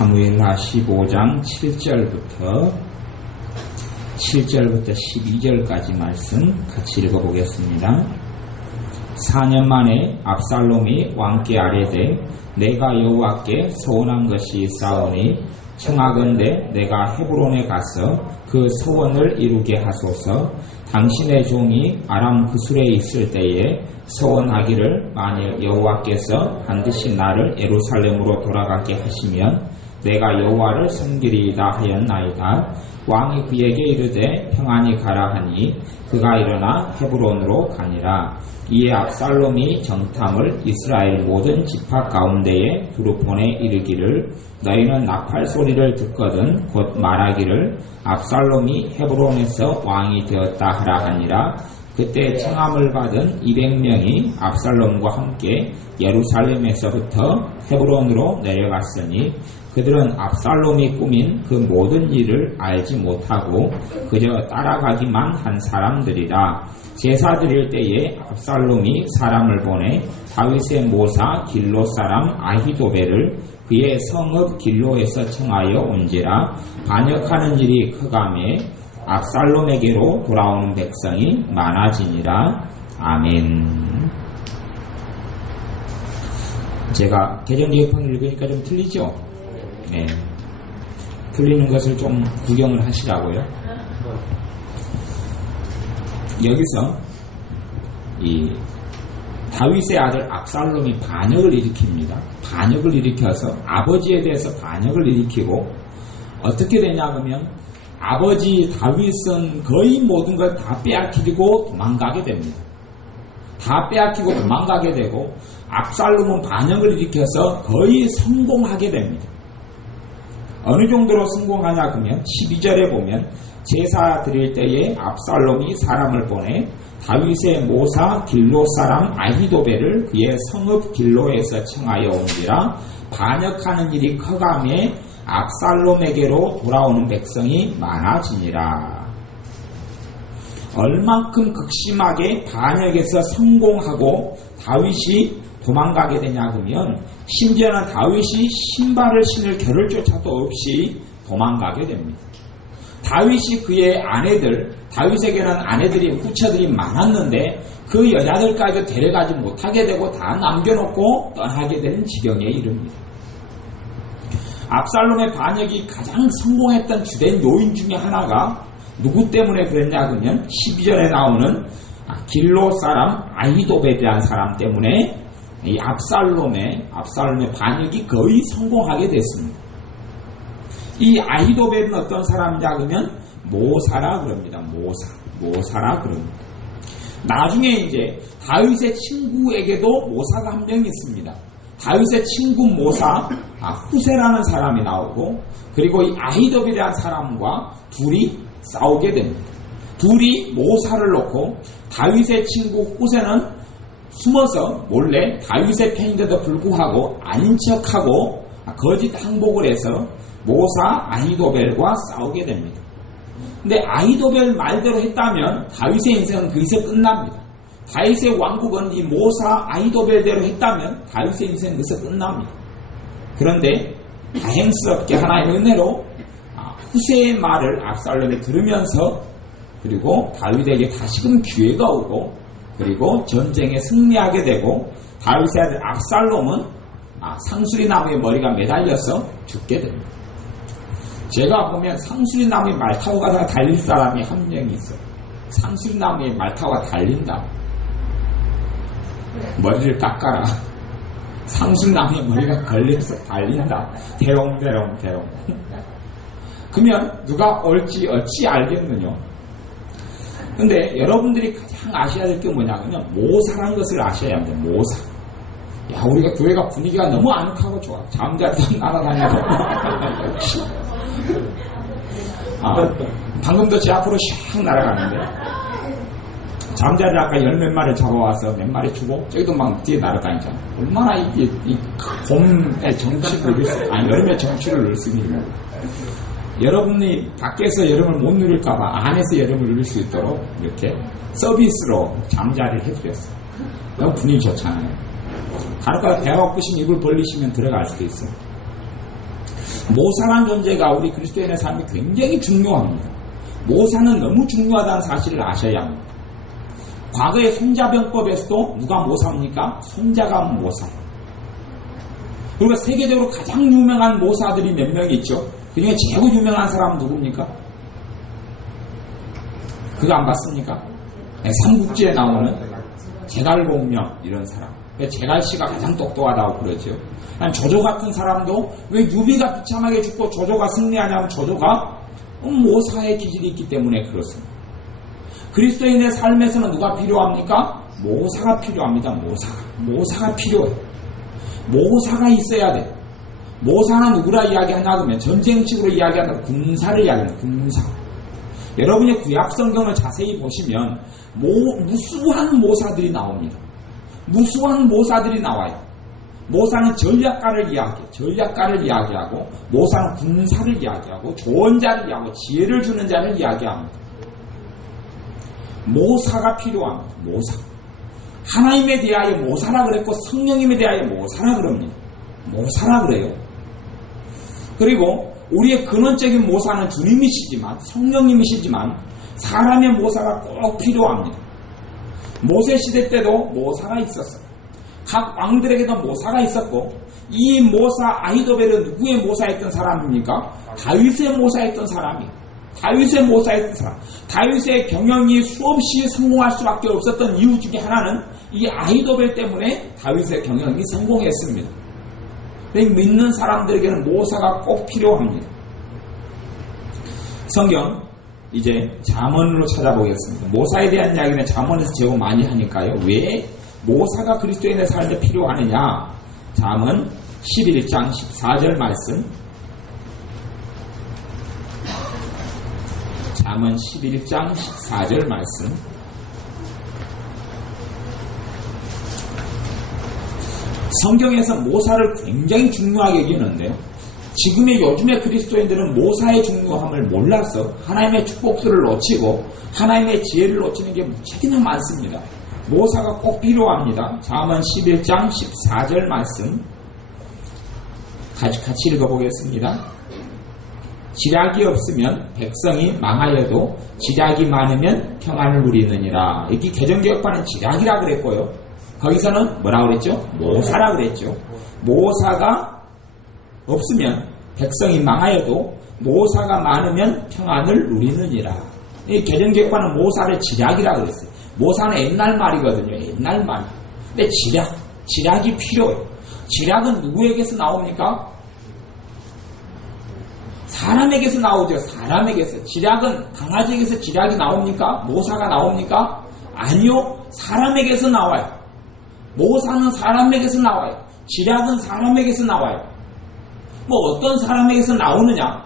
사무엘하 15장 7절부터 12절까지 말씀 같이 읽어보겠습니다. 4년 만에 압살롬이 왕께 아뢰되 내가 여호와께 소원한 것이 있사오니 청하건대 내가 헤브론에 가서 그 소원을 이루게 하소서. 당신의 종이 아람 그술에 있을 때에 소원하기를 만일 여호와께서 반드시 나를 예루살렘으로 돌아가게 하시면 내가 여호와를 섬기리이다 하였나이다. 왕이 그에게 이르되 평안히 가라 하니 그가 일어나 헤브론으로 가니라. 이에 압살롬이 정탐을 이스라엘 모든 지파 가운데에 두루 보내 이르기를 너희는 나팔 소리를 듣거든 곧 말하기를 압살롬이 헤브론에서 왕이 되었다 하라 하니라. 그때 청함을 받은 200명이 압살롬과 함께 예루살렘에서부터 헤브론으로 내려갔으니 그들은 압살롬이 꾸민 그 모든 일을 알지 못하고 그저 따라가기만 한 사람들이라. 제사 드릴 때에 압살롬이 사람을 보내 다윗의 모사 길로 사람 아히도벨을 그의 성읍 길로에서 청하여 온지라. 반역하는 일이 크가매 압살롬에게로 돌아오는 백성이 많아지니라. 아멘. 제가 개정개혁판 읽으니까 좀 틀리죠? 네. 틀리는 것을 좀 구경을 하시라고요. 여기서 이 다윗의 아들 압살롬이 반역을 일으킵니다. 반역을 일으켜서 아버지에 대해서 반역을 일으키고 어떻게 되냐 하면 아버지 다윗은 거의 모든 걸 다 빼앗기고 도망가게 됩니다. 다 빼앗기고 도망가게 되고 압살롬은 반역을 일으켜서 거의 성공하게 됩니다. 어느 정도로 성공하냐 그러면 12절에 보면 제사 드릴 때에 압살롬이 사람을 보내 다윗의 모사 길로 사람 아히도벨을 그의 성읍 길로에서 청하여 온지라. 반역하는 일이 커가매 압살롬에게로 돌아오는 백성이 많아지니라. 얼만큼 극심하게 반역에서 성공하고 다윗이 도망가게 되냐 그러면 심지어는 다윗이 신발을 신을 겨를조차도 없이 도망가게 됩니다. 다윗이 그의 아내들, 다윗에게는 아내들이 후처들이 많았는데 그 여자들까지 데려가지 못하게 되고 다 남겨놓고 떠나게 되는 지경에 이릅니다. 압살롬의 반역이 가장 성공했던 주된 요인 중에 하나가 누구 때문에 그랬냐 그러면 12절에 나오는 길로 사람 아히도벨이라는 사람 때문에 이 압살롬의 반역이 거의 성공하게 됐습니다. 이 아히도벨은 어떤 사람이냐 그러면 모사라 그럽니다. 모사라 그럽니다. 나중에 이제 다윗의 친구에게도 모사가 한 명 있습니다. 다윗의 친구 모사 후세라는 사람이 나오고 그리고 이 아히도벨이라는 사람과 둘이 싸우게 됩니다. 둘이 모사를 놓고 다윗의 친구 후세는 숨어서 몰래 다윗의 편인데도 불구하고 아닌 척하고 거짓 항복을 해서 모사 아히도벨과 싸우게 됩니다. 근데 아히도벨 말대로 했다면 다윗의 인생은 거기서 끝납니다. 다윗의 왕국은 이 모사 아히도벨대로 했다면 다윗의 인생은 거기서 끝납니다. 그런데 다행스럽게 하나의 은혜로 후세의 말을 압살롬이 들으면서 그리고 다윗에게 다시금 기회가 오고 그리고 전쟁에 승리하게 되고 다윗의 아들 압살롬은 상수리나무의 머리가 매달려서 죽게 됩니다. 제가 보면 상수리나무에 말 타고 가다가 달릴 사람이 한 명이 있어요. 상수리나무에 말 타고 달린다. 머리를 깎아라. 상수리나무에 머리가 걸려서 달린다. 대롱대롱. 그러면 누가 옳지 어찌 알겠느냐. 근데 여러분들이 가장 아셔야 될 게 뭐냐면 모사라는 것을 아셔야 합니다. 모사. 야, 우리가 교회가 분위기가 너무 아늑하고 좋아. 잠자리도 날아다니고. 방금도 제 앞으로 샥 날아가는데 잠자리 아까 열 몇 마리 잡아와서 몇 마리 주고 저기도 막 뒤에 날아다니잖아. 얼마나 이 봄의 정취를 누릴 수, 여름의 정취를 누릴 수 있느냐. 여러분이 밖에서 여름을 못 누릴까봐 안에서 여름을 누릴 수 있도록 이렇게 서비스로 잠자리를 해드렸어요. 너무 분위기 좋잖아요. 간혹가다 배가 고프시면 입을 벌리시면 들어갈 수도 있어요. 모사란 존재가 우리 그리스도인의 삶이 굉장히 중요합니다. 모사는 너무 중요하다는 사실을 아셔야 합니다. 과거의 손자병법에서도 누가 모사입니까? 손자가 모사. 그리고 세계적으로 가장 유명한 모사들이 몇 명이 있죠. 그중에 제일 유명한 사람은 누굽니까? 그거 안 봤습니까? 네, 삼국지에 나오는 제갈공명 이런 사람. 제갈씨가 가장 똑똑하다고 그러죠. 조조 같은 사람도 왜 유비가 비참하게 죽고 조조가 승리하냐면 조조가 모사의 기질이 있기 때문에 그렇습니다. 그리스도인의 삶에서는 누가 필요합니까? 모사가 필요합니다. 모사가 필요해요. 모사가 있어야 돼요. 모사는 누구라 이야기하냐 그러면 전쟁식으로 이야기한다면 군사를 이야기합니다. 군사. 여러분이 구약성경을 자세히 보시면 무수한 모사들이 나옵니다. 무수한 모사들이 나와요. 모사는 전략가를 이야기하고 모사는 군사를 이야기하고 조언자를 이야기하고 지혜를 주는 자를 이야기합니다. 모사가 필요합니다. 모사. 하나님에 대하여 모사라 그랬고 성령님에 대하여 모사라 그럽니다. 모사라 그래요. 그리고 우리의 근원적인 모사는 주님이시지만 성령님이시지만 사람의 모사가 꼭 필요합니다. 모세 시대 때도 모사가 있었어요. 각 왕들에게도 모사가 있었고 이 모사 아히도벨은 누구의 모사였던 사람입니까? 다윗의 모사였던 사람이에요. 다윗의 경영이 수없이 성공할 수밖에 없었던 이유 중에 하나는 이 아히도벨 때문에 다윗의 경영이 성공했습니다. 믿는 사람들에게는 모사가 꼭 필요합니다. 성경 이제 잠언으로 찾아보겠습니다. 모사에 대한 이야기는 잠언에서 제법 많이 하니까요. 왜 모사가 그리스도인의 삶에 필요하느냐? 잠언 11장 14절 말씀. 잠언 11장 14절 말씀. 성경에서 모사를 굉장히 중요하게 여기는데요. 요즘의 그리스도인들은 모사의 중요함을 몰라서 하나님의 축복들을 놓치고 하나님의 지혜를 놓치는 게 무척이나 많습니다. 모사가 꼭 필요합니다. 잠언 11장 14절 말씀 같이 읽어보겠습니다. 지략이 없으면 백성이 망하여도 지략이 많으면 평안을 누리느니라. 여기 개정개혁판은 지략이라 그랬고요. 거기서는 뭐라 그랬죠? 모사라 그랬죠. 모사가 없으면 백성이 망하여도 모사가 많으면 평안을 누리느니라. 이 개정개혁판은 모사를 지략이라 그랬어요. 모사는 옛날 말이거든요. 옛날 말. 근데 지략이 필요해요. 지략은 누구에게서 나옵니까? 사람에게서 나오죠. 사람에게서. 지략은 강아지에게서 지략이 나옵니까? 모사가 나옵니까? 아니요. 사람에게서 나와요. 모사는 사람에게서 나와요. 지략은 사람에게서 나와요. 어떤 사람에게서 나오느냐?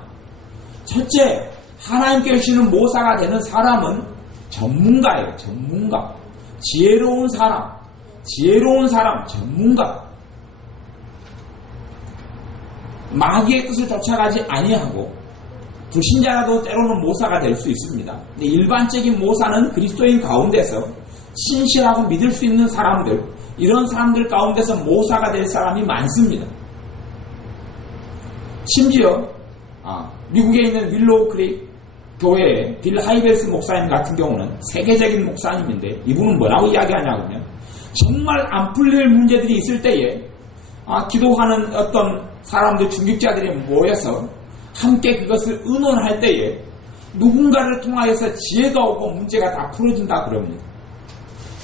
첫째, 하나님께 주시는 모사가 되는 사람은 전문가예요. 전문가. 지혜로운 사람, 전문가. 마귀의 뜻을 쫓아가지 아니하고 불신자라도 때로는 모사가 될 수 있습니다. 근데 일반적인 모사는 그리스도인 가운데서 신실하고 믿을 수 있는 사람들, 이런 사람들 가운데서 모사가 될 사람이 많습니다. 심지어 미국에 있는 윌로우 크릭 교회의 빌 하이벨스 목사님 같은 경우는 세계적인 목사님인데 이분은 뭐라고 이야기하냐면요. 정말 안 풀릴 문제들이 있을 때에 기도하는 어떤 사람들, 중직자들이 모여서 함께 그것을 의논할 때에 누군가를 통하여서 지혜가 오고 문제가 다 풀어진다 그럽니다.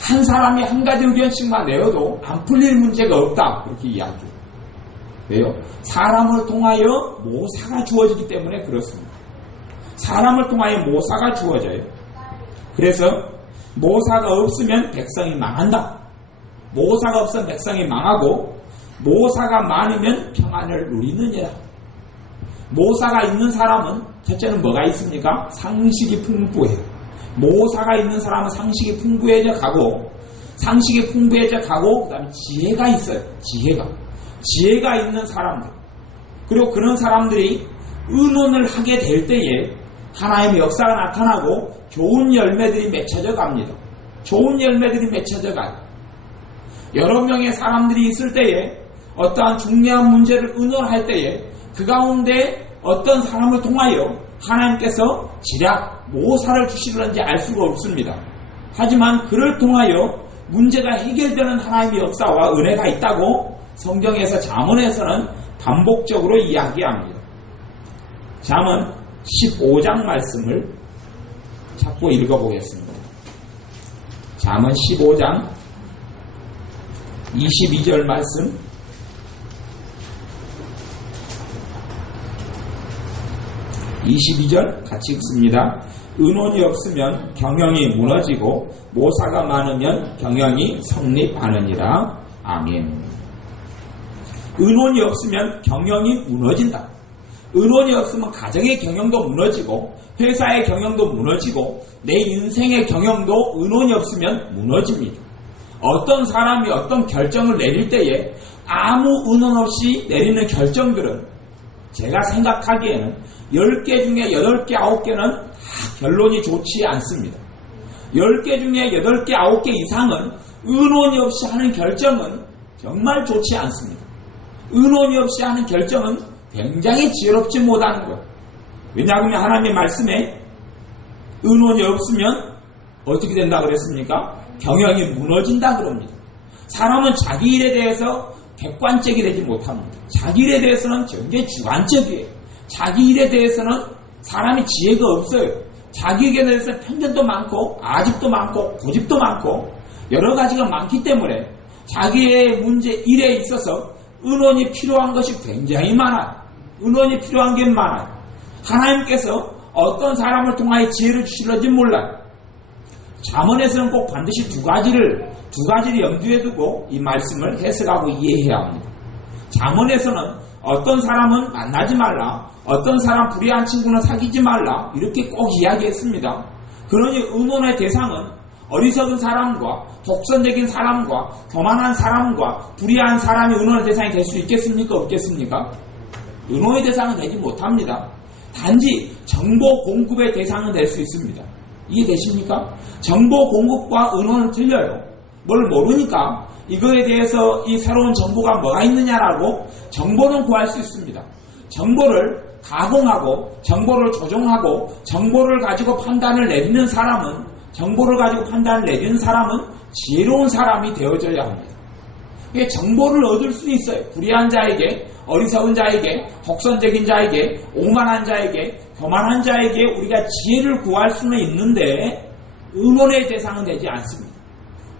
한 사람이 한 가지 의견씩만 내어도 안 풀릴 문제가 없다 그렇게 이야기해요. 왜요? 사람을 통하여 모사가 주어지기 때문에 그렇습니다. 사람을 통하여 모사가 주어져요. 그래서 모사가 없으면 백성이 망한다. 모사가 없으면 백성이 망하고 모사가 많으면 평안을 누리느니라. 모사가 있는 사람은 첫째는 뭐가 있습니까? 상식이 풍부해요. 모사가 있는 사람은 상식이 풍부해져 가고 그 다음에 지혜가 있어요. 지혜가 있는 사람들. 그리고 그런 사람들이 의논을 하게 될 때에 하나님의 역사가 나타나고 좋은 열매들이 맺혀져 갑니다. 여러 명의 사람들이 있을 때에 어떠한 중요한 문제를 의논할 때에 그 가운데 어떤 사람을 통하여 하나님께서 지략, 모사를 주시는지 알 수가 없습니다. 하지만 그를 통하여 문제가 해결되는 하나님의 역사와 은혜가 있다고 성경에서 잠언에서는 반복적으로 이야기합니다. 잠언 15장 말씀을 찾고 읽어보겠습니다. 잠언 15장 22절 말씀. (22절) 같이 읽습니다. 은혼이 없으면 경영이 무너지고 모사가 많으면 경영이 성립하느니라. 아멘. 은혼이 없으면 경영이 무너진다. 은혼이 없으면 가정의 경영도 무너지고 회사의 경영도 무너지고 내 인생의 경영도 은혼이 없으면 무너집니다. 어떤 사람이 어떤 결정을 내릴 때에 아무 은혼 없이 내리는 결정들은 제가 생각하기에는 10개 중에 8개, 9개는 다 결론이 좋지 않습니다. 10개 중에 8개, 9개 이상은 은혼이 없이 하는 결정은 정말 좋지 않습니다. 은혼이 없이 하는 결정은 굉장히 지혜롭지 못하는 것. 왜냐하면 하나님의 말씀에 은혼이 없으면 어떻게 된다 그랬습니까? 경영이 무너진다 그럽니다. 사람은 자기 일에 대해서 객관적이 되지 못합니다. 자기 일에 대해서는 굉장히 주관적이에요. 자기 일에 대해서는 사람이 지혜가 없어요. 자기에게 대해서 편견도 많고 아집도 많고 고집도 많고 여러 가지가 많기 때문에 자기의 문제 일에 있어서 은혼이 필요한 것이 굉장히 많아요. 은혼이 필요한 게 많아요. 하나님께서 어떤 사람을 통하여 지혜를 주실는지 몰라요. 잠언에서는 꼭 반드시 두 가지를 염두에 두고 이 말씀을 해석하고 이해해야 합니다. 잠언에서는 어떤 사람은 만나지 말라, 어떤 사람 불의한 친구는 사귀지 말라 이렇게 꼭 이야기했습니다. 그러니 은혼의 대상은 어리석은 사람과 독선적인 사람과 교만한 사람과 불의한 사람이 은혼의 대상이 될 수 있겠습니까? 없겠습니까? 은혼의 대상은 되지 못합니다. 단지 정보 공급의 대상은 될 수 있습니다. 이해되십니까? 정보 공급과 은혼은 틀려요. 뭘 모르니까 이거에 대해서 이 새로운 정보가 뭐가 있느냐라고 정보는 구할 수 있습니다. 정보를 가공하고 정보를 조정하고 정보를 가지고 판단을 내리는 사람은 지혜로운 사람이 되어져야 합니다. 정보를 얻을 수 있어요. 불의한 자에게, 어리석은 자에게, 독선적인 자에게, 오만한 자에게, 교만한 자에게 우리가 지혜를 구할 수는 있는데 은혼의 대상은 되지 않습니다.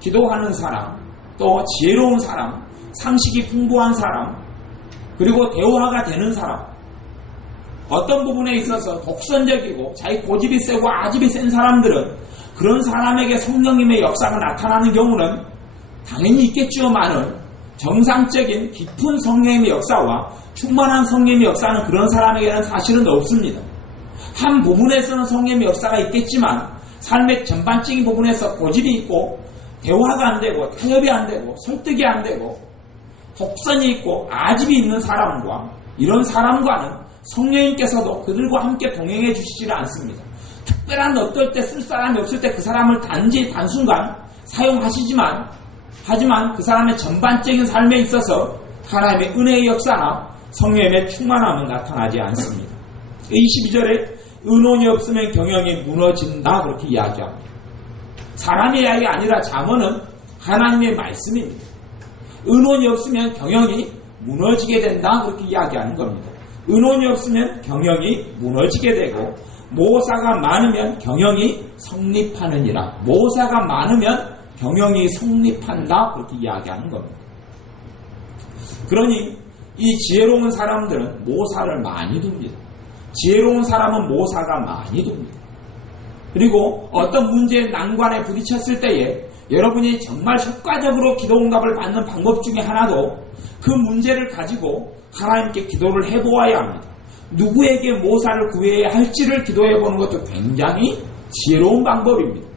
기도하는 사람, 또 지혜로운 사람, 상식이 풍부한 사람, 그리고 대화가 되는 사람, 어떤 부분에 있어서 독선적이고 자기 고집이 세고 아집이 센 사람들은 그런 사람에게 성령님의 역사가 나타나는 경우는 당연히 있겠지만은 정상적인 깊은 성령님의 역사와 충만한 성령님의 역사는 그런 사람에게는 사실은 없습니다. 한 부분에서는 성령님의 역사가 있겠지만 삶의 전반적인 부분에서 고집이 있고 대화가 안 되고 타협이 안 되고 설득이 안 되고 독선이 있고 아집이 있는 사람과 이런 사람과는 성령님께서도 그들과 함께 동행해 주시지를 않습니다. 특별한 어떨 때 쓸 사람이 없을 때 그 사람을 단순간 사용하시지만 하지만 그 사람의 전반적인 삶에 있어서 하나님의 은혜의 역사나 성령의 충만함은 나타나지 않습니다. 22절에 은혼이 없으면 경영이 무너진다 그렇게 이야기합니다. 사람의 이야기가 아니라 잠언은 하나님의 말씀입니다. 은혼이 없으면 경영이 무너지게 된다 그렇게 이야기하는 겁니다. 은혼이 없으면 경영이 무너지게 되고 모사가 많으면 경영이 성립하느니라. 모사가 많으면 경영이 성립한다 그렇게 이야기하는 겁니다. 그러니 이 지혜로운 사람들은 모사를 많이 둡니다. 지혜로운 사람은 모사가 많이 둡니다. 그리고 어떤 문제의 난관에 부딪혔을 때에 여러분이 정말 효과적으로 기도 응답을 받는 방법 중에 하나도 그 문제를 가지고 하나님께 기도를 해보아야 합니다. 누구에게 모사를 구해야 할지를 기도해보는 것도 굉장히 지혜로운 방법입니다.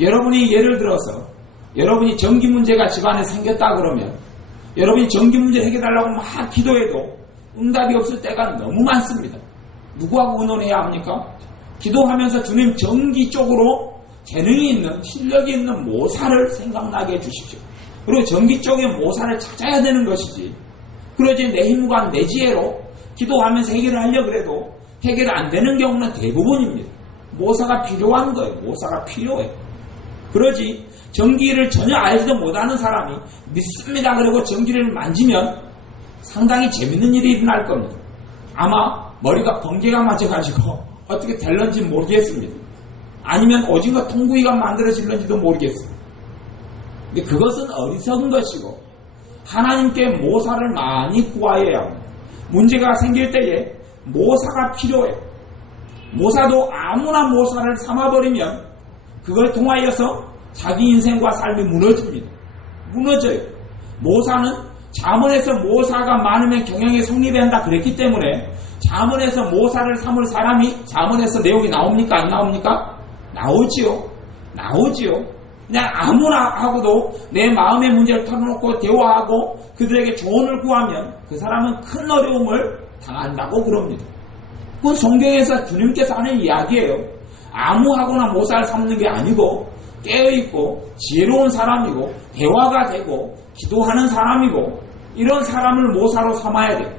여러분이 예를 들어서 여러분이 전기 문제가 집안에 생겼다 그러면 여러분이 전기 문제 해결하려고 막 기도해도 응답이 없을 때가 너무 많습니다. 누구하고 의논해야 합니까? 기도하면서 주님 전기 쪽으로 재능이 있는 실력이 있는 모사를 생각나게 해주십시오. 그리고 전기 쪽의 모사를 찾아야 되는 것이지 그러지 내 힘과 내 지혜로 기도하면서 해결을 하려고 해도 해결 안 되는 경우는 대부분입니다. 모사가 필요한 거예요. 모사가 필요해요. 그러지 정기를 전혀 알지도 못하는 사람이 믿습니다 그러고 정기를 만지면 상당히 재밌는 일이 일어날 겁니다. 아마 머리가 번개가 맞아가지고 어떻게 될런지 모르겠습니다. 아니면 오징어 통구이가 만들어질는지도 모르겠습니다. 근데 그것은 어리석은 것이고 하나님께 모사를 많이 구하여야 합니다. 문제가 생길 때에 모사가 필요해요. 모사도 아무나 모사를 삼아버리면 그걸 통하여서 자기 인생과 삶이 무너집니다. 무너져요. 모사는 잠언에서 모사가 많으면 경영이 성립한다 그랬기 때문에 잠언에서 모사를 삼을 사람이 잠언에서 내용이 나옵니까? 안 나옵니까? 나오지요. 그냥 아무나 하고도 내 마음의 문제를 털어놓고 대화하고 그들에게 조언을 구하면 그 사람은 큰 어려움을 당한다고 그럽니다. 그건 성경에서 주님께서 하는 이야기예요. 아무하고나 모사를 삼는 게 아니고 깨어있고 지혜로운 사람이고 대화가 되고 기도하는 사람이고 이런 사람을 모사로 삼아야 돼요.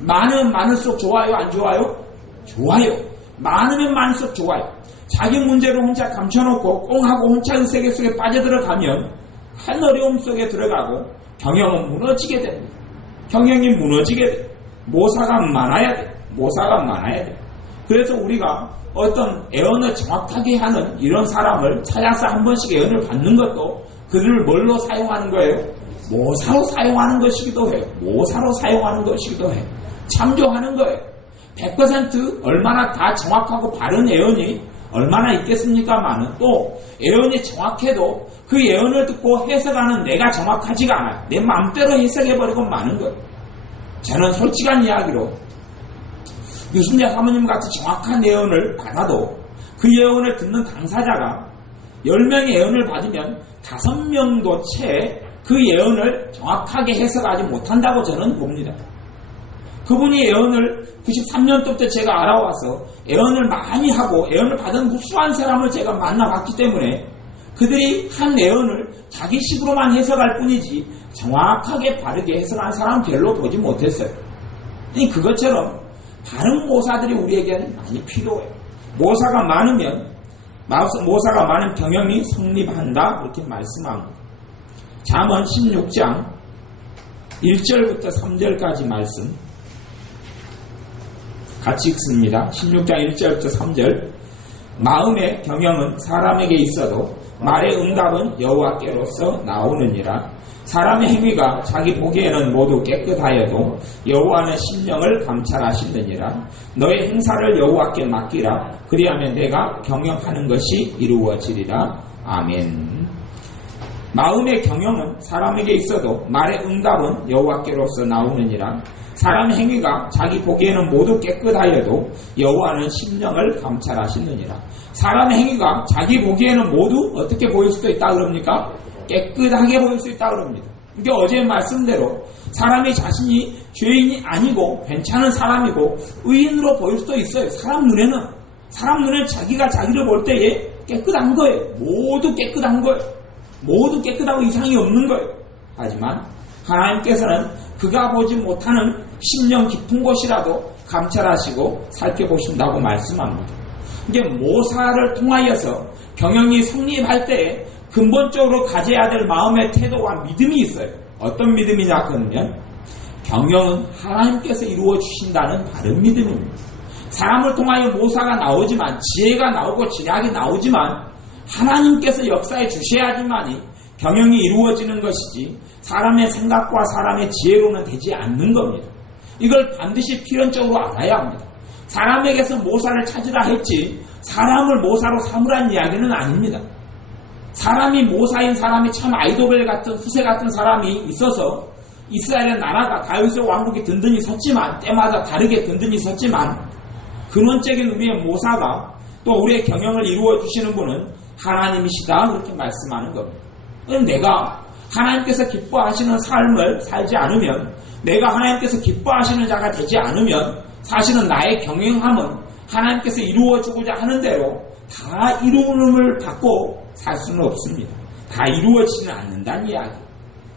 많으면 많을수록 좋아요? 안 좋아요? 좋아요. 많으면 많을수록 좋아요. 자기 문제를 혼자 감춰놓고 꽁하고 혼자의 세계 속에 빠져들어가면 큰 어려움 속에 들어가고 경영은 무너지게 됩니다. 경영이 무너지게 돼요. 모사가 많아야 돼요. 그래서 우리가 어떤 애언을 정확하게 하는 이런 사람을 찾아서 한 번씩 애언을 받는 것도 그들을 뭘로 사용하는 거예요? 모사로 사용하는 것이기도 해요. 참조하는 거예요. 100% 얼마나 다 정확하고 바른 애언이 얼마나 있겠습니까만은 또 애언이 정확해도 그 애언을 듣고 해석하는 내가 정확하지가 않아요. 내 마음대로 해석해버리고 마는 거예요. 저는 솔직한 이야기로 유순자 사모님 같이 정확한 예언을 받아도 그 예언을 듣는 당사자가 10명의 예언을 받으면 5명도 채 그 예언을 정확하게 해석하지 못한다고 저는 봅니다. 그분이 예언을 93년도부터 제가 알아와서 예언을 많이 하고 예언을 받은 무수한 사람을 제가 만나봤기 때문에 그들이 한 예언을 자기식으로만 해석할 뿐이지 정확하게 바르게 해석한 사람 별로 보지 못했어요. 그것처럼 다른 모사들이 우리에게는 많이 필요해요. 모사가 많으면 경영이 성립한다 그렇게 말씀합니다. 잠언 16장 1절부터 3절까지 말씀 같이 읽습니다. 16장 1절부터 3절. 마음의 경영은 사람에게 있어도 말의 응답은 여호와께로서 나오느니라. 사람의 행위가 자기 보기에는 모두 깨끗하여도 여호와는 심령을 감찰하시느니라. 너의 행사를 여호와께 맡기라. 그리하면 내가 경영하는 것이 이루어지리라. 아멘. 마음의 경영은 사람에게 있어도 말의 응답은 여호와께로서 나오느니라. 사람의 행위가 자기 보기에는 모두 깨끗하여도 여호와는 심령을 감찰하시느니라. 사람의 행위가 자기 보기에는 모두 어떻게 보일 수도 있다 그럽니까? 깨끗하게 보일 수 있다 그럽니다. 이게 어제 말씀대로 사람이 자신이 죄인이 아니고 괜찮은 사람이고 의인으로 보일 수도 있어요. 사람 눈에는 자기가 자기를 볼 때에 깨끗한 거예요. 모두 깨끗한 거예요. 모두 깨끗하고 이상이 없는 거예요. 하지만 하나님께서는 그가 보지 못하는 심령 깊은 곳이라도 감찰하시고 살펴보신다고 말씀합니다. 이게 모사를 통하여서 경영이 성립할 때에 근본적으로 가져야 될 마음의 태도와 믿음이 있어요. 어떤 믿음이냐 그러면 경영은 하나님께서 이루어 주신다는 바른 믿음입니다. 사람을 통하여 모사가 나오지만 지혜가 나오고 진학이 나오지만 하나님께서 역사해 주셔야지만이 경영이 이루어지는 것이지 사람의 생각과 사람의 지혜로는 되지 않는 겁니다. 이걸 반드시 필연적으로 알아야 합니다. 사람에게서 모사를 찾으라 했지 사람을 모사로 삼으라는 이야기는 아닙니다. 사람이 모사인 사람이 참 아이도벨 같은 후세 같은 사람이 있어서 이스라엘의 나라가 다윗의 왕국이 든든히 섰지만 때마다 다르게 든든히 섰지만 근원적인 우리의 모사가 또 우리의 경영을 이루어 주시는 분은 하나님이시다 그렇게 말씀하는 겁니다. 내가 하나님께서 기뻐하시는 삶을 살지 않으면 내가 하나님께서 기뻐하시는 자가 되지 않으면 사실은 나의 경영함은 하나님께서 이루어주고자 하는 대로 다 이루음을 받고 살 수는 없습니다. 다 이루어지지는 않는다는 이야기.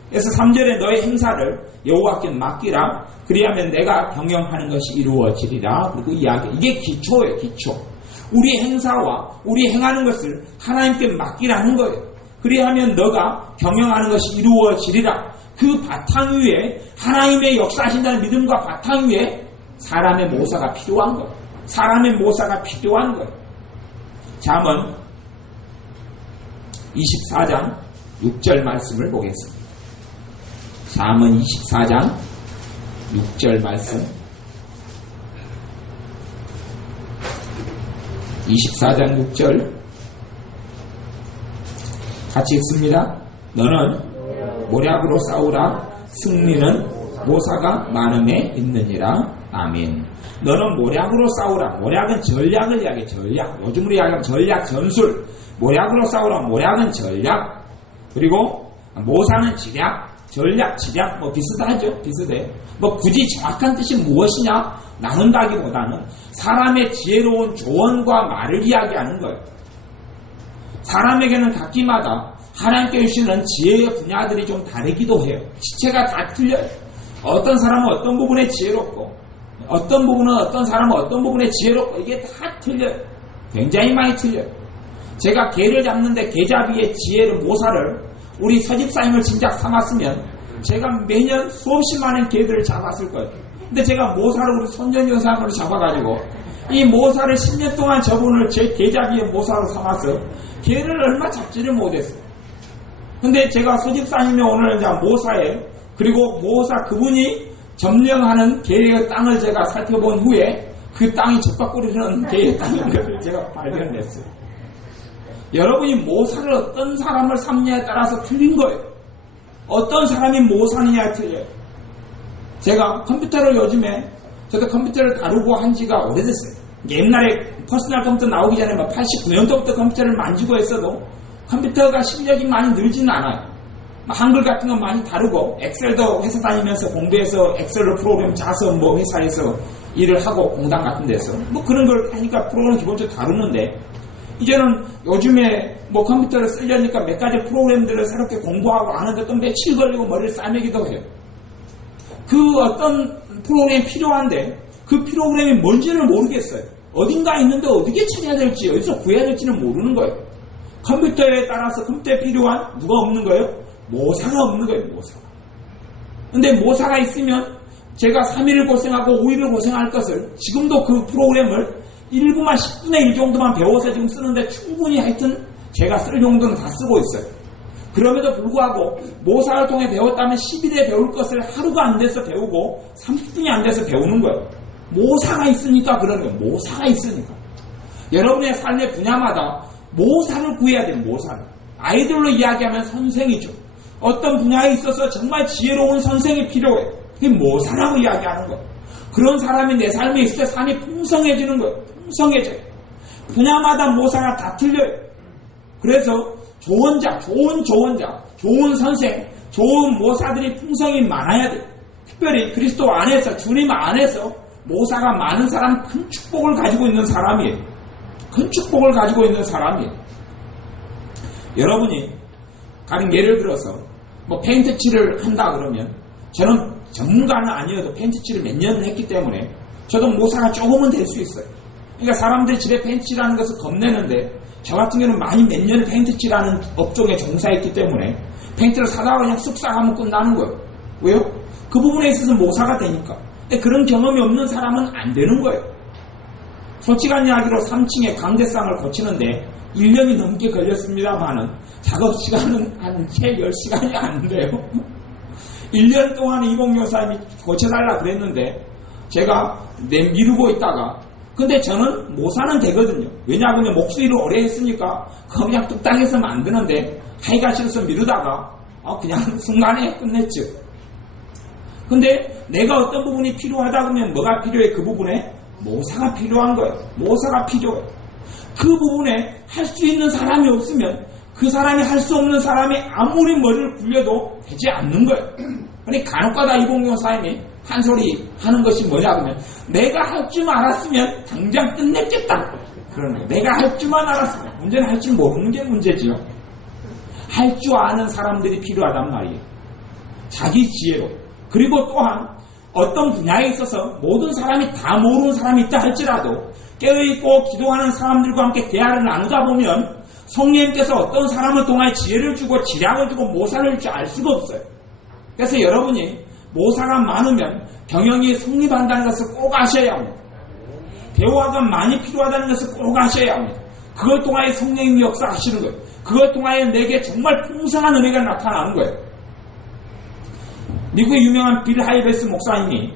그래서 3절에 너의 행사를 여호와께 맡기라. 그리하면 내가 경영하는 것이 이루어지리라. 그리고 이야기. 이게 기초예요. 기초. 우리 행사와 우리 행하는 것을 하나님께 맡기라는 거예요. 그리하면 너가 경영하는 것이 이루어지리라. 그 바탕 위에 하나님의 역사하신다는 믿음과 바탕 위에 사람의 모사가 필요한 거예요. 사람의 모사가 필요한 거예요. 잠언 24장 6절 말씀을 보겠습니다. 잠언 24장 6절 말씀. 24장 6절 같이 읽습니다. 너는 모략으로 싸우라. 승리는 모사가 많음에 있느니라. 아멘. 너는 모략으로 싸우라. 모략은 전략을 이야기해. 전략. 요즘으로 이야기하면 전략, 전술. 모략으로 싸우라. 모략은 전략. 그리고 모사는 지략. 전략, 지략 뭐 비슷하죠. 비슷해. 뭐 굳이 정확한 뜻이 무엇이냐 나눈다기보다는 사람의 지혜로운 조언과 말을 이야기하는 거예요. 사람에게는 각기마다 하나님께 주시는 지혜의 분야들이 좀 다르기도 해요. 지체가 다 틀려요. 어떤 사람은 어떤 부분에 지혜롭고 어떤 부분은 어떤 사람은 어떤 부분에 지혜롭고 이게 다 틀려요. 굉장히 많이 틀려요. 제가 개를 잡는데 개잡이의 지혜를 모사를 우리 서집사님을 진작 삼았으면 제가 매년 수없이 많은 개들을 잡았을 거예요. 근데 제가 모사를 우리 손전여사님으로 잡아가지고 이 모사를 10년 동안 저분을 제 개잡이의 모사로 삼아서 개를 얼마 잡지를 못했어요. 근데 제가 서집사님이 오늘 이제 모사에 그리고 모사 그분이 점령하는 개의 땅을 제가 살펴본 후에 그 땅이 젖박구리는 개의 땅인 것을 제가 발견했어요. 여러분이 모사를 어떤 사람을 삼냐에 따라서 틀린 거예요. 어떤 사람이 모사느냐에 틀려요. 제가 컴퓨터를 요즘에 저도 컴퓨터를 다루고 한 지가 오래됐어요. 옛날에 퍼스널 컴퓨터 나오기 전에 89년도부터 컴퓨터를 만지고 했어도 컴퓨터가 실력이 많이 늘지는 않아요. 한글 같은 거 많이 다루고 엑셀도 회사 다니면서 공부해서 엑셀로 프로그램 짜서 뭐 회사에서 일을 하고 공단 같은 데서 뭐 그런 걸 하니까 프로그램 기본적으로 다루는데 이제는 요즘에 뭐 컴퓨터를 쓰려니까 몇 가지 프로그램들을 새롭게 공부하고 하는데 또 며칠 걸리고 머리를 싸매기도 해요. 그 어떤 프로그램이 필요한데 그 프로그램이 뭔지를 모르겠어요. 어딘가 있는데 어디게 찾아야 될지 어디서 구해야 될지는 모르는 거예요. 컴퓨터에 따라서 컴퓨터에 필요한 누가 없는 거예요? 모사가 없는 거예요. 모사가. 근데 모사가 있으면 제가 3일을 고생하고 5일을 고생할 것을 지금도 그 프로그램을 1분만 10분의 1 정도만 배워서 지금 쓰는데 충분히 하여튼 제가 쓸 정도는 다 쓰고 있어요. 그럼에도 불구하고 모사를 통해 배웠다면 10일에 배울 것을 하루가 안 돼서 배우고 30분이 안 돼서 배우는 거예요. 모사가 있으니까 그런 거예요. 모사가 있으니까. 여러분의 삶의 분야마다 모사를 구해야 돼요. 모사를. 아이들로 이야기하면 선생이죠. 어떤 분야에 있어서 정말 지혜로운 선생이 필요해요. 그게 모사라고 이야기하는 거예요. 그런 사람이 내 삶에 있을 때 삶이 풍성해지는 거예요. 풍성해져요. 분야마다 모사가 다 틀려요. 그래서 조언자, 좋은 조언자, 좋은 선생, 좋은 모사들이 풍성이 많아야 돼요. 특별히 그리스도 안에서, 주님 안에서 모사가 많은 사람, 큰 축복을 가지고 있는 사람이에요. 큰 축복을 가지고 있는 사람이에요. 여러분이 가령 예를 들어서 뭐 페인트 칠을 한다 그러면 저는 전문가는 아니어도 페인트 칠을 몇 년을 했기 때문에 저도 모사가 조금은 될 수 있어요. 그러니까 사람들이 집에 페인트 칠하는 것을 겁내는데 저 같은 경우는 많이 몇 년을 페인트 칠하는 업종에 종사했기 때문에 페인트를 사다가 그냥 쓱싹 하면 끝나는 거예요. 왜요? 그 부분에 있어서 모사가 되니까. 근데 그런 경험이 없는 사람은 안 되는 거예요. 솔직한 이야기로 3층에 강대상을 고치는데 1년이 넘게 걸렸습니다만은 작업 시간은 한 채 10시간이 안 돼요. 1년 동안 이공요사님이 고쳐달라 그랬는데 제가 미루고 있다가 근데 저는 모사는 되거든요. 왜냐하면 목소리를 오래 했으니까 그냥 뚝딱 해서는 안 되는데 하기가 싫어서 미루다가 그냥 순간에 끝냈죠. 근데 내가 어떤 부분이 필요하다 그러면 뭐가 필요해? 그 부분에 모사가 필요한 거예요. 모사가 필요해. 그 부분에 할 수 있는 사람이 없으면 그 사람이 할 수 없는 사람이 아무리 머리를 굴려도 되지 않는 거예요. 그러니까 간혹가다 이봉교사님이 한 소리 하는 것이 뭐냐 그러면 내가 할 줄 알았으면 당장 끝냈겠다. 그런 거예요. 내가 할 줄만 알았으면. 문제는 할 줄 모르는 게 문제지요. 할 줄 아는 사람들이 필요하단 말이에요. 자기 지혜로. 그리고 또한 어떤 분야에 있어서 모든 사람이 다 모르는 사람이 있다 할지라도 깨어있고 기도하는 사람들과 함께 대화를 나누다 보면 성령님께서 어떤 사람을 통하여 지혜를 주고 지략을 주고 모사를 줄 줄 알 수가 없어요. 그래서 여러분이 모사가 많으면 경영이 성립한다는 것을 꼭 아셔야 합니다. 대화가 많이 필요하다는 것을 꼭 아셔야 합니다. 그걸 통하여 성령님이 역사하시는 거예요. 그걸 통하여 내게 정말 풍성한 은혜가 나타나는 거예요. 미국의 유명한 빌 하이베스 목사님이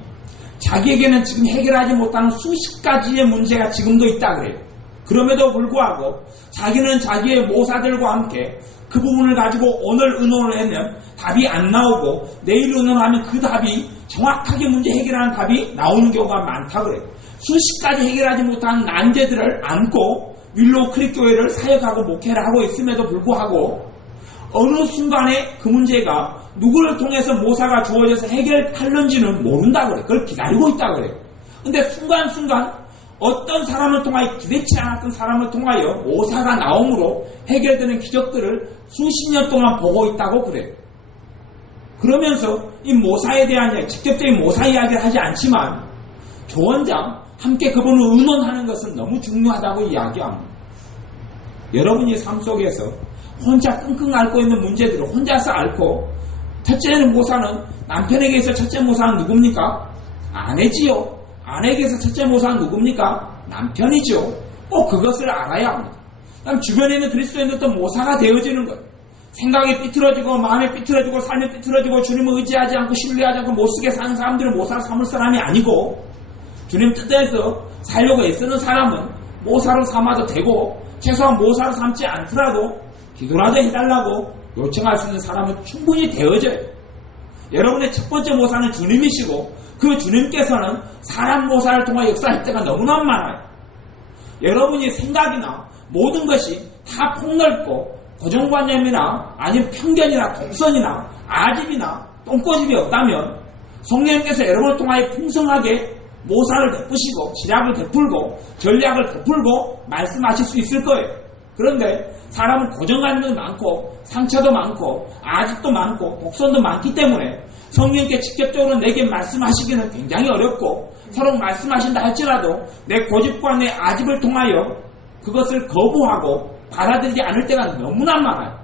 자기에게는 지금 해결하지 못하는 수십 가지의 문제가 지금도 있다 그래요. 그럼에도 불구하고 자기는 자기의 모사들과 함께 그 부분을 가지고 오늘 의논을 하면 답이 안 나오고 내일 의논하면 그 답이 정확하게 문제 해결하는 답이 나오는 경우가 많다고 그래요. 수십 가지 해결하지 못한 난제들을 안고 윌로우 크릭 교회를 사역하고 목회를 하고 있음에도 불구하고 어느 순간에 그 문제가 누구를 통해서 모사가 주어져서 해결할는지는 모른다고 그래요. 그걸 기다리고 있다고 그래요. 근데 순간순간 어떤 사람을 통하여 기대치 않았던 사람을 통하여 모사가 나옴으로 해결되는 기적들을 수십 년 동안 보고 있다고 그래요. 그러면서 이 모사에 대한 직접적인 모사 이야기를 하지 않지만 조언장 함께 그분을 의논하는 것은 너무 중요하다고 이야기합니다. 여러분이 삶 속에서 혼자 끙끙 앓고 있는 문제들을 혼자서 앓고 첫째는 모사는 남편에게 있어 첫째 모사는 누굽니까? 아내지요. 아내에게 있어 첫째 모사는 누굽니까? 남편이죠. 꼭 그것을 알아야 합니다. 그다음 주변에 있는 그리스도인들도 모사가 되어지는 것. 생각이 삐뚤어지고 마음이 삐뚤어지고 삶이 삐뚤어지고 주님을 의지하지 않고 신뢰하지 않고 못쓰게 사는 사람들은 모사를 삼을 사람이 아니고 주님 뜻에서 살려고 애쓰는 사람은 모사로 삼아도 되고 최소한 모사로 삼지 않더라도 기도라도 해달라고 요청할 수 있는 사람은 충분히 되어져요. 여러분의 첫 번째 모사는 주님이시고 그 주님께서는 사람 모사를 통해 역사할 때가 너무나 많아요. 여러분이 생각이나 모든 것이 다 폭넓고 고정관념이나 아니면 편견이나 독선이나 아집이나 똥꼬집이 없다면 성령님께서 여러분을 통하여 풍성하게 모사를 베푸시고 지략을 베풀고 전략을 베풀고 말씀하실 수 있을 거예요. 그런데 사람은 고정관념도 많고 상처도 많고 아집도 많고 독선도 많기 때문에 성령께 직접적으로 내게 말씀하시기는 굉장히 어렵고 서로 말씀하신다 할지라도 내 고집과 내 아집을 통하여 그것을 거부하고 받아들이지 않을 때가 너무나 많아요.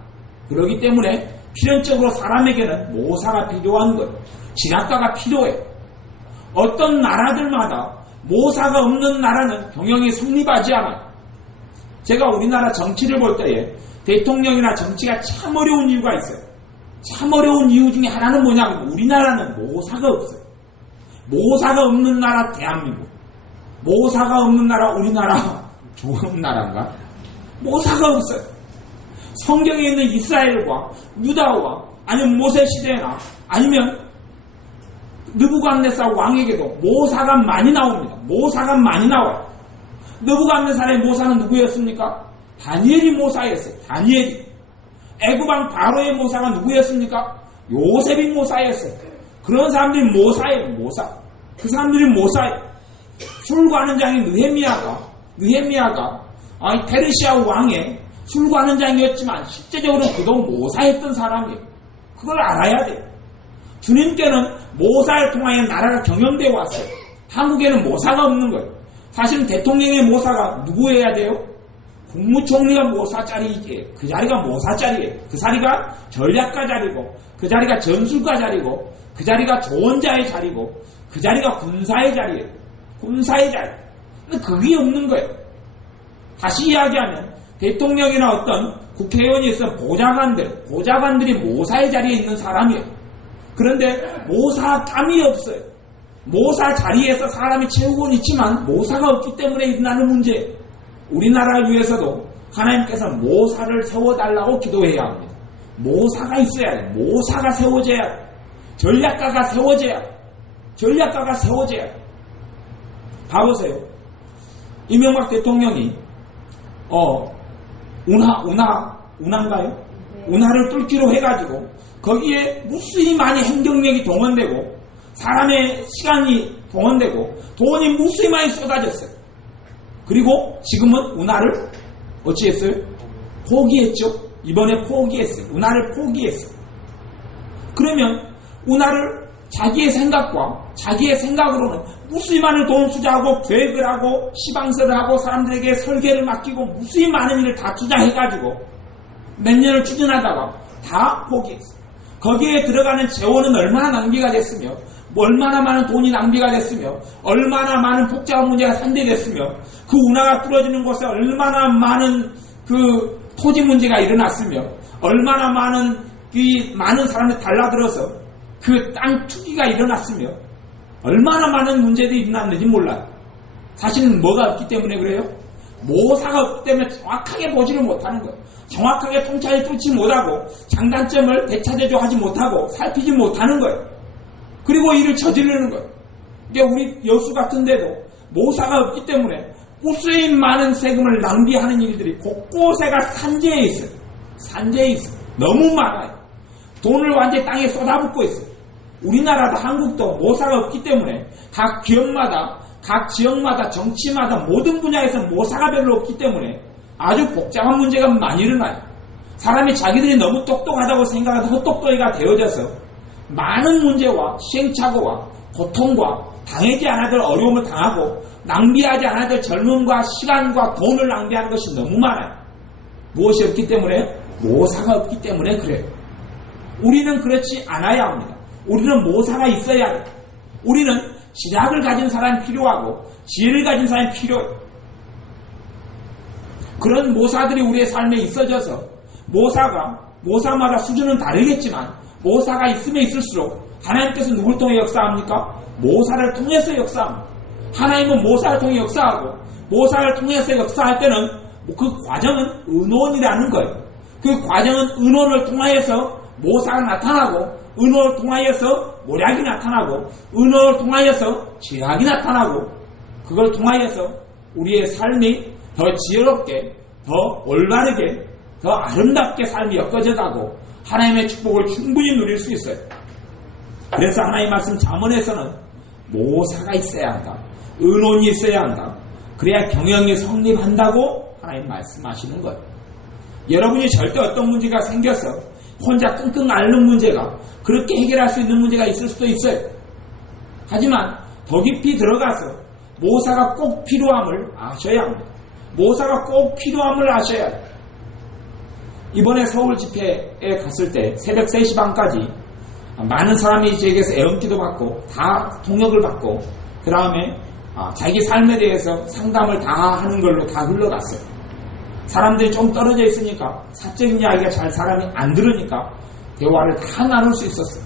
그렇기 때문에 필연적으로 사람에게는 모사가 필요한 거예요. 지략가가 필요해요. 어떤 나라들마다 모사가 없는 나라는 경영이 성립하지 않아요. 제가 우리나라 정치를 볼 때에 대통령이나 정치가 참 어려운 이유가 있어요. 참 어려운 이유 중에 하나는 뭐냐면 우리나라는 모사가 없어요. 모사가 없는 나라 대한민국, 모사가 없는 나라 우리나라 좋은 나라인가? 모사가 없어요. 성경에 있는 이스라엘과 유다와 아니면 모세 시대나 아니면 느부갓네살 왕에게도 모사가 많이 나옵니다. 모사가 많이 나와요. 느부갓네살의 모사는 누구였습니까? 다니엘이 모사였어요. 다니엘이. 애굽왕 바로의 모사가 누구였습니까? 요셉이 모사였어요. 그런 사람들이 모사예요. 모사. 그 사람들이 모사예요. 술관은 장인 느헤미야가 페르시아 왕의 술관은 장이었지만 실제적으로 그도 모사했던 사람이에요. 그걸 알아야 돼요. 주님께는 모사를 통하여 나라가 경영되어 왔어요. 한국에는 모사가 없는 거예요. 사실은 대통령의 모사가 누구여야 돼요? 국무총리가 모사 자리이기에 그 자리가 모사 자리예요. 그 자리가 전략가 자리고 그 자리가 전술가 자리고 그 자리가 조언자의 자리고 그 자리가 군사의 자리예요. 군사의 자리. 근데 그게 없는 거예요. 다시 이야기하면 대통령이나 어떤 국회의원이 있으면 보좌관들이 모사의 자리에 있는 사람이에요. 그런데 모사감이 없어요. 모사 자리에서 사람이 채우고는 있지만 모사가 없기 때문에 일어나는 문제. 우리나라를 위해서도 하나님께서 모사를 세워달라고 기도해야 합니다. 모사가 있어야 해요. 모사가 세워져야 해요. 전략가가 세워져야 해요. 전략가가 세워져야 해요. 봐보세요. 이명박 대통령이 운하인가요? 운하를 뚫기로 해가지고 거기에 무수히 많이 행정력이 동원되고 사람의 시간이 동원되고 돈이 무수히 많이 쏟아졌어요. 그리고 지금은 운하를 어찌했어요? 포기했죠. 이번에 포기했어요. 운하를 포기했어요. 그러면 운하를 자기의 생각과 자기의 생각으로는 무수히 많은 돈을 투자하고 계획을 하고 시방서를 하고 사람들에게 설계를 맡기고 무수히 많은 일을 다 투자해가지고 몇 년을 추진하다가 다 포기했어요. 거기에 들어가는 재원은 얼마나 낭비가 됐으며 얼마나 많은 돈이 낭비가 됐으며 얼마나 많은 복잡한 문제가 산대됐으며 그 운하가 뚫어지는 곳에 얼마나 많은 그 토지 문제가 일어났으며 얼마나 많은 사람들이 달라들어서 그 땅 투기가 일어났으며 얼마나 많은 문제들이 일어났는지 몰라요. 사실은 뭐가 없기 때문에 그래요? 모사가 없기 때문에 정확하게 보지를 못하는 거예요. 정확하게 통찰을 뚫지 못하고 장단점을 되찾아줘 하지 못하고 살피지 못하는 거예요. 그리고 일을 저지르는 거예요. 이게 우리 여수 같은 데도 모사가 없기 때문에 무수히 많은 세금을 낭비하는 일들이 곳곳에가 산재해 있어요. 산재해 있어요. 너무 많아요. 돈을 완전히 땅에 쏟아붓고 있어요. 우리나라도 한국도 모사가 없기 때문에 각 기업마다 각 지역마다 정치마다 모든 분야에서 모사가 별로 없기 때문에 아주 복잡한 문제가 많이 일어나요. 사람이 자기들이 너무 똑똑하다고 생각하는 헛똑똑이가 되어져서 많은 문제와 시행착오와 고통과 당하지 않아야 될 어려움을 당하고 낭비하지 않아야 될 젊음과 시간과 돈을 낭비하는 것이 너무 많아요. 무엇이 없기 때문에? 모사가 없기 때문에 그래요. 우리는 그렇지 않아야 합니다. 우리는 모사가 있어야 해요. 우리는 지략을 가진 사람이 필요하고 지혜를 가진 사람이 필요해요. 그런 모사들이 우리의 삶에 있어져서 모사마다 수준은 다르겠지만 모사가 있으면 있을수록 하나님께서 누굴 통해 역사합니까? 모사를 통해서 역사합니다. 하나님은 모사를 통해 역사하고 모사를 통해서 역사할 때는 그 과정은 은원이라는 거예요. 그 과정은 은원을 통하여서 모사가 나타나고 은원을 통하여서 모략이 나타나고 은원을 통하여서 제약이 나타나고 그걸 통하여서 우리의 삶이 더 지혜롭게 더 올바르게 더 아름답게 삶이 엮어져 가고 하나님의 축복을 충분히 누릴 수 있어요. 그래서 하나님 말씀 잠언에서는 모사가 있어야 한다. 은원이 있어야 한다. 그래야 경영이 성립한다고 하나님 말씀하시는 거예요. 여러분이 절대 어떤 문제가 생겨서 혼자 끙끙 앓는 문제가 그렇게 해결할 수 있는 문제가 있을 수도 있어요. 하지만 더 깊이 들어가서 모사가 꼭 필요함을 아셔야 합니다. 모사가 꼭 필요함을 아셔야 해요. 이번에 서울 집회에 갔을 때 새벽 3시 반까지 많은 사람이 저에게서 애언기도 받고 다 통역을 받고 그 다음에 자기 삶에 대해서 상담을 다 하는 걸로 다 흘러갔어요. 사람들이 좀 떨어져 있으니까 사적인 이야기가 잘 사람이 안 들으니까 대화를 다 나눌 수 있었어요.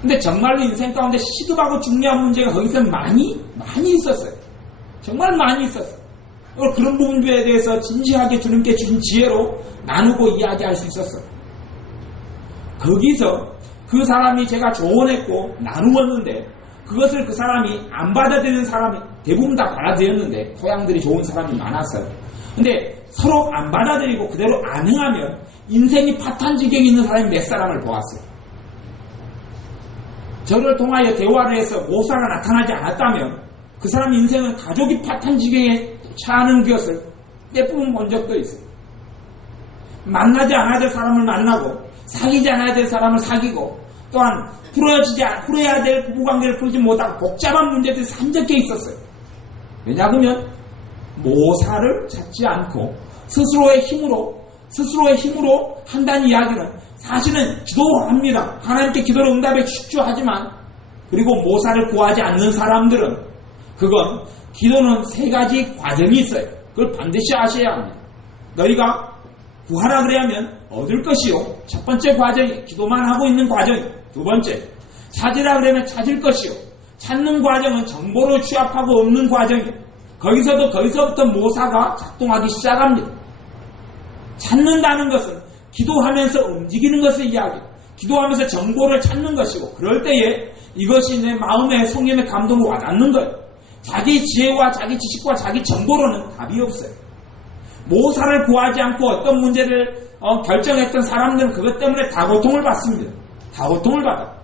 근데 정말로 인생 가운데 시급하고 중요한 문제가 거기서 많이 있었어요. 정말 많이 있었어요. 그런 부분들에 대해서 진지하게 주님께 주신 지혜로 나누고 이야기할 수 있었어요. 거기서 그 사람이 제가 조언했고 나누었는데 그것을 그 사람이 안 받아들이는 사람이 대부분 다 받아들였는데 토양들이 좋은 사람이 많았어요. 근데 서로 안 받아들이고 그대로 안 행하면 인생이 파탄 지경에 있는 사람이 몇 사람을 보았어요. 저를 통하여 대화를 해서 모사가 나타나지 않았다면 그 사람 인생은 가족이 파탄 지경에 처하는 것을 대부분 본 적도 있어요. 만나지 않아야 될 사람을 만나고 사귀지 않아야 될 사람을 사귀고 또한 풀어야 될 부부관계를 풀지 못하고 복잡한 문제들이 산적해 있었어요. 왜냐하면 모사를 찾지 않고 스스로의 힘으로 한다는 이야기는 사실은 기도합니다. 하나님께 기도를 응답해 주십시오 하지만 그리고 모사를 구하지 않는 사람들은 그건 기도는 3가지 과정이 있어요. 그걸 반드시 아셔야 합니다. 너희가 구하라 그래야면 얻을 것이요. 첫 번째 과정이 기도만 하고 있는 과정이. 두 번째 찾으라 그러면 찾을 것이요. 찾는 과정은 정보를 취합하고 얻는 과정이에요. 거기서부터 모사가 작동하기 시작합니다. 찾는다는 것은 기도하면서 움직이는 것을 이야기해요. 기도하면서 정보를 찾는 것이고 그럴 때에 이것이 내 마음에 성령의 감동으로 와닿는 거예요. 자기 지혜와 자기 지식과 자기 정보로는 답이 없어요. 모사를 구하지 않고 어떤 문제를 결정했던 사람들은 그것 때문에 다 고통을 받습니다. 다 고통을 받아.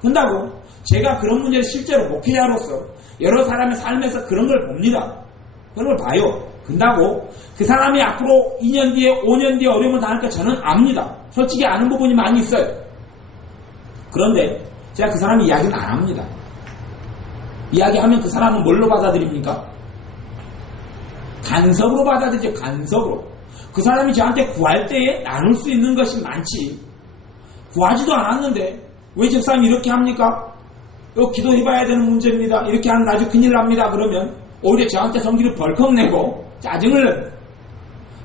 그런다고 제가 그런 문제를 실제로 목회자로서 여러 사람의 삶에서 그런 걸 봅니다. 그런 걸 봐요. 근다고 그 사람이 앞으로 2년 뒤에 5년 뒤에 어려움을 당할까 저는 압니다. 솔직히 아는 부분이 많이 있어요. 그런데 제가 그 사람 이야기는 안 합니다. 이야기하면 그 사람은 뭘로 받아들입니까? 간섭으로 받아들이죠. 간섭으로. 그 사람이 저한테 구할 때에 나눌 수 있는 것이 많지. 구하지도 않았는데 왜 저 사람이 이렇게 합니까? 이거 기도해봐야 되는 문제입니다. 이렇게 하면 아주 큰일 납니다. 그러면 오히려 저한테 성질을 벌컥 내고 짜증을 냅니다.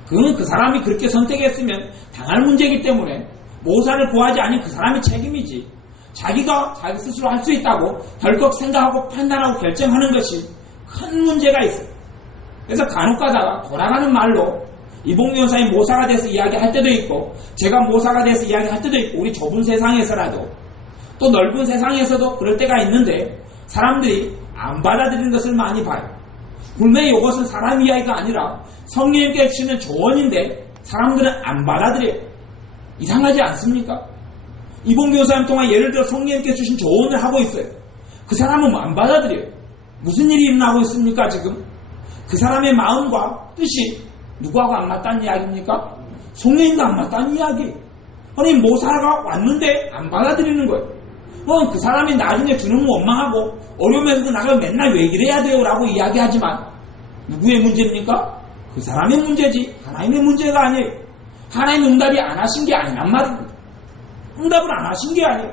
그건 그 사람이 그렇게 선택했으면 당할 문제이기 때문에 모사를 구하지 않은 그 사람의 책임이지. 자기가 자기 스스로 할 수 있다고 덜컥 생각하고 판단하고 결정하는 것이 큰 문제가 있어요. 그래서 간혹가다가 돌아가는 말로 이봉규 여사님 모사가 돼서 이야기할 때도 있고 제가 모사가 돼서 이야기할 때도 있고 우리 좁은 세상에서라도 또 넓은 세상에서도 그럴 때가 있는데 사람들이 안 받아들이는 것을 많이 봐요. 분명히 이것은 사람 이야기가 아니라 성령님께 주시는 조언인데 사람들은 안 받아들여요. 이상하지 않습니까? 이봉규 여사님 통한 예를 들어 성령님께 주신 조언을 하고 있어요. 그 사람은 안 받아들여요. 무슨 일이 일어나고 있습니까 지금? 그 사람의 마음과 뜻이 누구하고 안 맞다는 이야기입니까? 성령님과 안 맞다는 이야기. 아니 모사가 왔는데 안 받아들이는 거예요. 그 사람이 나중에 주는 원망하고 어려우면서도 나가 맨날 왜 이래야 돼요 라고 이야기하지만 누구의 문제입니까? 그 사람의 문제지 하나님의 문제가 아니에요. 하나님 응답이 안 하신 게 아니란 말입니다. 응답을 안 하신 게 아니에요.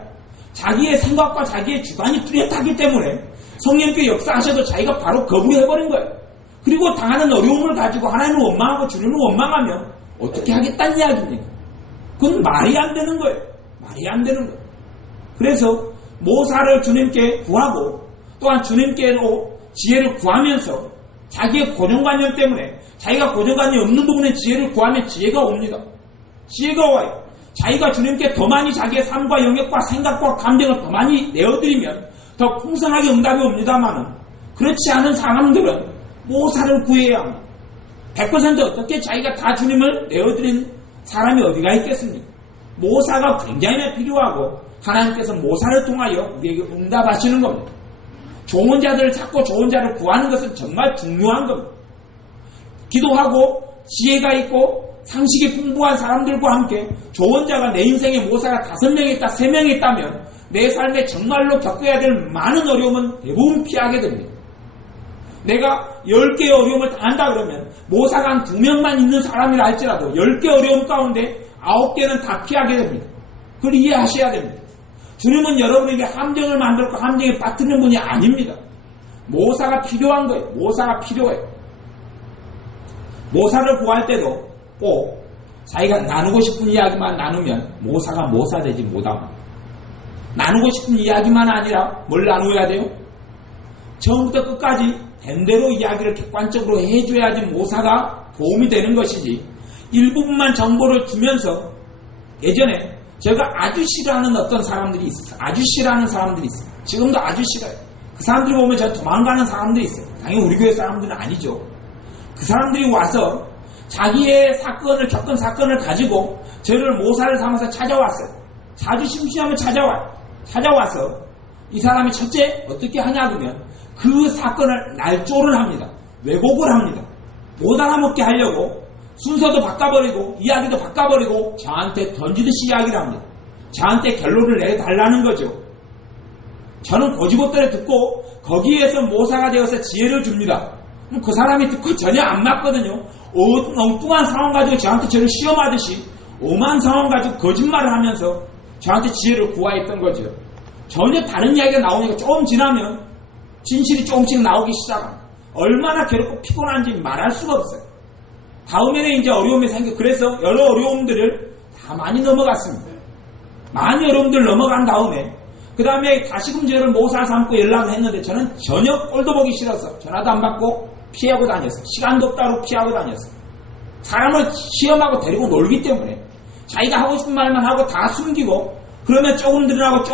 자기의 생각과 자기의 주관이 뚜렷하기 때문에 성령께 역사하셔도 자기가 바로 거부해버린 거예요. 그리고 당하는 어려움을 가지고 하나님을 원망하고 주님을 원망하면 어떻게 하겠다는 이야기입니까? 그건 말이 안 되는 거예요. 말이 안 되는 거예요. 그래서 모사를 주님께 구하고 또한 주님께로 지혜를 구하면서 자기의 고정관념 때문에 자기가 고정관념이 없는 부분에 지혜를 구하면 지혜가 옵니다. 지혜가 와요. 자기가 주님께 더 많이 자기의 삶과 영역과 생각과 감정을 더 많이 내어드리면 더 풍성하게 응답이 옵니다만은 그렇지 않은 사람들은 모사를 구해야 합니다. 100% 어떻게 자기가 다 주님을 내어드린 사람이 어디가 있겠습니까? 모사가 굉장히 필요하고 하나님께서 모사를 통하여 우리에게 응답하시는 겁니다. 좋은 자들을 찾고 좋은 자를 구하는 것은 정말 중요한 겁니다. 기도하고 지혜가 있고 상식이 풍부한 사람들과 함께 좋은 자가 내 인생에 모사가 5명이 있다, 3명이 있다면 내 삶에 정말로 겪어야 될 많은 어려움은 대부분 피하게 됩니다. 내가 10개의 어려움을 당한다 그러면 모사가 한 2명만 있는 사람이라 할지라도 10개 어려움 가운데 9개는 다 피하게 됩니다. 그걸 이해하셔야 됩니다. 주님은 여러분에게 함정을 만들고 함정에 빠뜨리는 분이 아닙니다. 모사가 필요한 거예요. 모사가 필요해요. 모사를 구할 때도 꼭 자기가 나누고 싶은 이야기만 나누면 모사가 모사되지 못합니다. 나누고 싶은 이야기만 아니라 뭘 나누어야 돼요? 처음부터 끝까지 된 대로 이야기를 객관적으로 해줘야지 모사가 도움이 되는 것이지 일부분만 정보를 주면서 예전에 제가 아주 싫어하는 어떤 사람들이 있어요. 아주 싫어하는 사람들이 있어요. 지금도 아주 싫어요. 그 사람들이 보면 제가 도망가는 사람들이 있어요. 당연히 우리 교회 사람들은 아니죠. 그 사람들이 와서 자기의 사건을 겪은 사건을 가지고 저를 모사를 삼아서 찾아왔어요. 아주 심심하면 찾아와요. 찾아와서 이 사람이 첫째 어떻게 하냐 그러면 그 사건을 날조를 합니다. 왜곡을 합니다. 못 알아먹게 하려고 순서도 바꿔버리고 이야기도 바꿔버리고 저한테 던지듯이 이야기를 합니다. 저한테 결론을 내달라는 거죠. 저는 고지고대로 듣고 거기에서 모사가 되어서 지혜를 줍니다. 그럼 그 사람이 듣고 전혀 안 맞거든요. 엉뚱한 상황 가지고 저한테 저를 시험하듯이 오만 상황 가지고 거짓말을 하면서 저한테 지혜를 구하했던 거죠. 전혀 다른 이야기가 나오니까 조금 지나면 진실이 조금씩 나오기 시작합니다. 얼마나 괴롭고 피곤한지 말할 수가 없어요. 다음에는 이제 어려움이 생겨 그래서 여러 어려움들을 다 많이 넘어갔습니다. 많이 어려움들 넘어간 다음에 그 다음에 다시금 저를 모사 삼고 연락을 했는데 저는 전혀 꼴도 보기 싫어서 전화도 안 받고 피하고 다녔어요. 시간도 없다고 피하고 다녔어요. 사람을 시험하고 데리고 놀기 때문에 자기가 하고 싶은 말만 하고 다 숨기고 그러면 조금 드러나고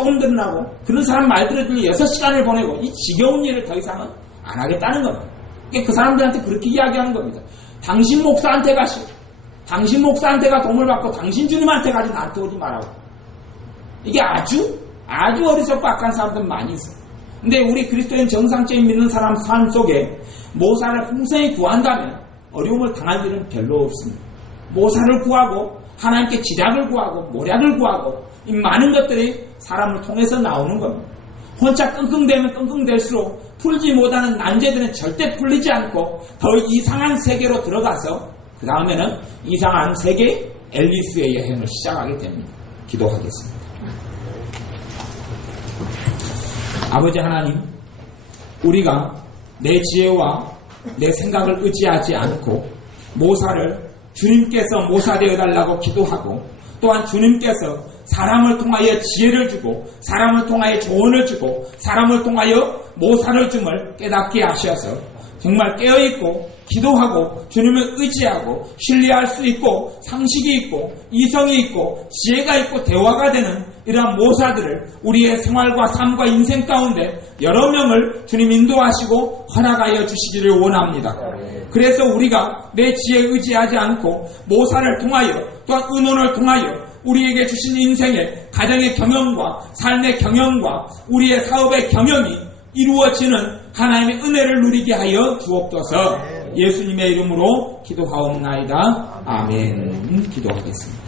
그런 사람 말 들어주니 6시간을 보내고 이 지겨운 일을 더 이상은 안 하겠다는 겁니다. 그 사람들한테 그렇게 이야기하는 겁니다. 당신 목사한테 가시오. 당신 목사한테가 도움을 받고 당신 주님한테 가지 나한테 오지 말라고. 이게 아주 어리석고 악한 사람들 많이 있어요. 근데 우리 그리스도인 정상적인 믿는 사람 삶 속에 모사를 풍성히 구한다면 어려움을 당할 일은 별로 없습니다. 모사를 구하고 하나님께 지략을 구하고 모략을 구하고 이 많은 것들이 사람을 통해서 나오는 겁니다. 혼자 끙끙대면 끙끙댈수록 풀지 못하는 난제들은 절대 풀리지 않고 더 이상한 세계로 들어가서 그 다음에는 이상한 세계 앨리스의 여행을 시작하게 됩니다. 기도하겠습니다. 아버지 하나님, 우리가 내 지혜와 내 생각을 의지하지 않고 모사를 주님께서 모사되어 달라고 기도하고 또한 주님께서 사람을 통하여 지혜를 주고 사람을 통하여 조언을 주고 사람을 통하여 모사를 줌을 깨닫게 하셔서 정말 깨어있고 기도하고 주님을 의지하고 신뢰할 수 있고 상식이 있고 이성이 있고 지혜가 있고 대화가 되는 이러한 모사들을 우리의 생활과 삶과 인생 가운데 여러 명을 주님 인도하시고 허락하여 주시기를 원합니다. 그래서 우리가 내 지혜에 의지하지 않고 모사를 통하여 또한 의논을 통하여 우리에게 주신 인생의 가정의 경영과 삶의 경영과 우리의 사업의 경영이 이루어지는 하나님의 은혜를 누리게 하여 주옵소서. 예수님의 이름으로 기도하옵나이다. 아멘. 기도하겠습니다.